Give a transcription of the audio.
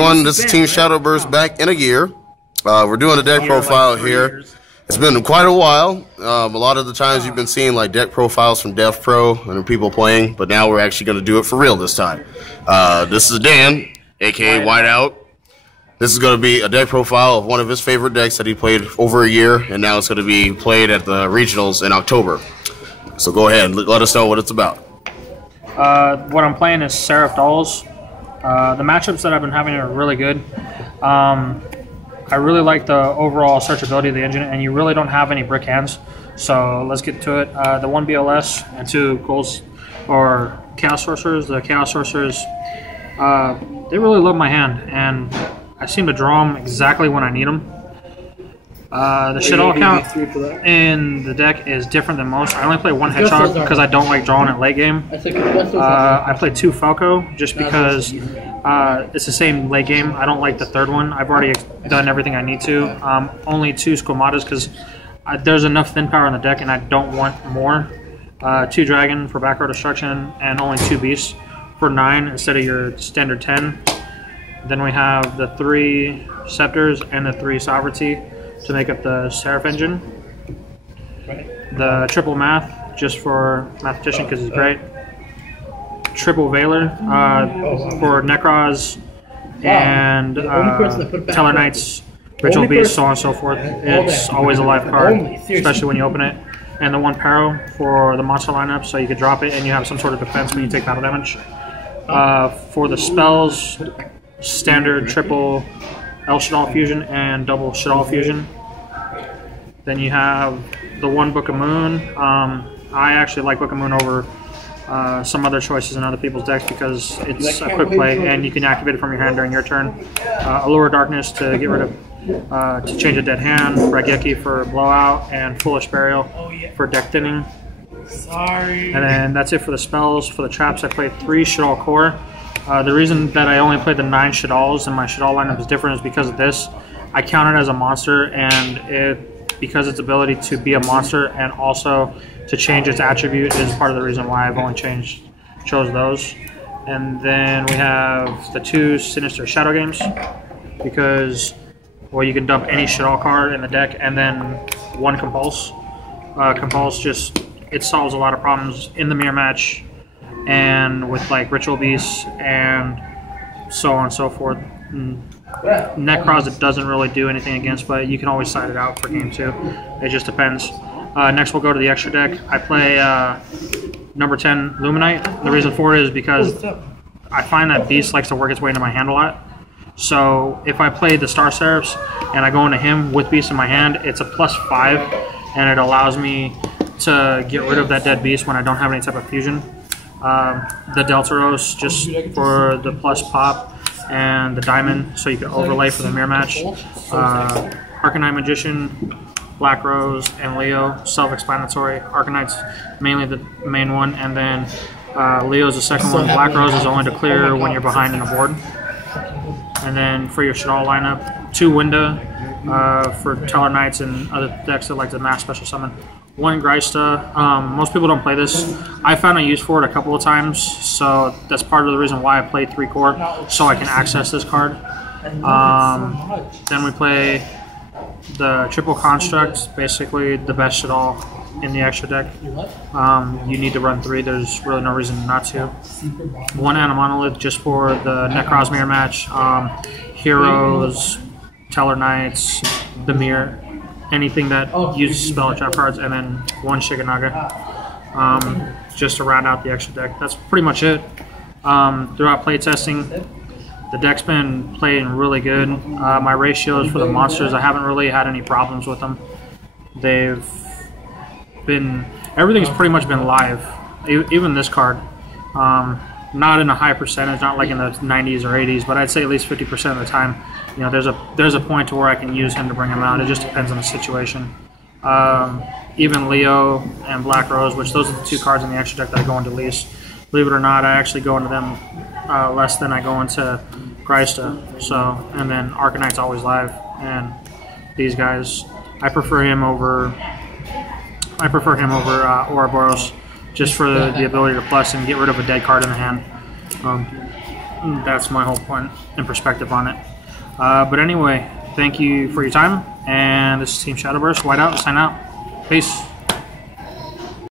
This is Team Shaddoll back in a year. We're doing a deck profile here. It's been quite a while. A lot of the times you've been seeing like deck profiles from Dev Pro and people playing, but now we're actually going to do it for real this time. This is Dan, aka Whiteout. This is going to be a deck profile of one of his favorite decks that he played over a year, and now it's going to be played at the regionals in October. So go ahead and let us know what it's about. What I'm playing is Seraphs. The matchups that I've been having are really good. I really like the overall searchability of the engine, and you really don't have any brick hands. So let's get to it. The 1 BLS and 2 Golds or Chaos Sorcerers. The Chaos Sorcerers, they really love my hand, and I seem to draw them exactly when I need them. The Shaddoll count in the deck is different than most. I only play 1 Hedgehog because I don't like drawing it late game. I play 2 Falco just because it's the same late game. I don't like the third one. I've already done everything I need to. Only 2 Squamatas because there's enough thin power in the deck and I don't want more. 2 Dragon for back row destruction and only 2 Beasts for 9 instead of your standard 10. Then we have the 3 Scepters and the 3 Sovereignty to make up the Seraph engine. The triple Math, just for Mathematician because he's great. Triple Veiler for Necros and Teller Knights, Ritual Beast, so on and so forth. It's always a live card, especially when you open it. And the 1 Paro for the monster lineup, so you could drop it and you have some sort of defense when you take battle damage. For the spells, standard triple El Shaddoll Fusion and double Shaddoll Fusion. Then you have the 1 Book of Moon. I actually like Book of Moon over some other choices in other people's decks because it's a quick play and you can activate it from your hand during your turn. Allure of Darkness to get rid of, to change a dead hand. Rageki for Blowout and Foolish Burial for deck thinning. And then that's it for the spells. For the traps, I played 3 Shaddoll Core. The reason that I only played the 9 Shaddolls and my Shaddoll lineup is different is because of this. I count it as a monster, and because its ability to be a monster and also to change its attribute is part of the reason why I've only chose those. And then we have the 2 Sinister Shadow Games because, well, you can dump any Shaddoll card in the deck and then 1 Compulse. Compulse it solves a lot of problems in the mirror match and with like Ritual Beasts and so on and so forth. Necros it doesn't really do anything against, but you can always side it out for game 2. It just depends. Next we'll go to the extra deck. I play number 10 Luminite. The reason for it is because I find that Beast likes to work its way into my hand a lot. So if I play the Star Seraphs and I go into him with Beast in my hand, it's a +5 and it allows me to get rid of that dead Beast when I don't have any type of fusion. The Deltaros just for the plus pop and the diamond so you can overlay for the mirror match. Arcanite Magician, Black Rose, and Leo, self-explanatory. Arcanite's mainly the main one, and then Leo's the second one. Black Rose is only to clear when you're behind in a board. And then for your Shaddoll lineup, 2 Winda for Teller Knights and other decks that like to mass special summon. 1 Greista. Most people don't play this. I found a use for it a couple of times, so that's part of the reason why I played 3 core, so I can access this card. Then we play the Triple Construct, basically the best Shaddoll in the extra deck. You need to run 3, there's really no reason not to. 1 Animonolith just for the Necros mirror match. Heroes, Teller Knights, the mirror. Anything that uses spell or trap cards, and then 1 Shiganaga just to round out the extra deck. That's pretty much it. Throughout playtesting, the deck's been playing really good. My ratios for the monsters, I haven't really had any problems with them. Everything's pretty much been live, even this card. Not in a high percentage, not like in the 90s or 80s, but I'd say at least 50% of the time. You know, there's a point to where I can use him to bring him out. It just depends on the situation. Even Leo and Black Rose, which those are the 2 cards in the extra deck that I go into least. Believe it or not, I actually go into them less than I go into Greista. So, and then Arcanite's always live, and these guys, I prefer him over Ouroboros just for the ability to plus and get rid of a dead card in the hand. That's my whole point and perspective on it. But anyway, thank you for your time. And this is Team Shadowburst. Whiteout. Sign out. Peace.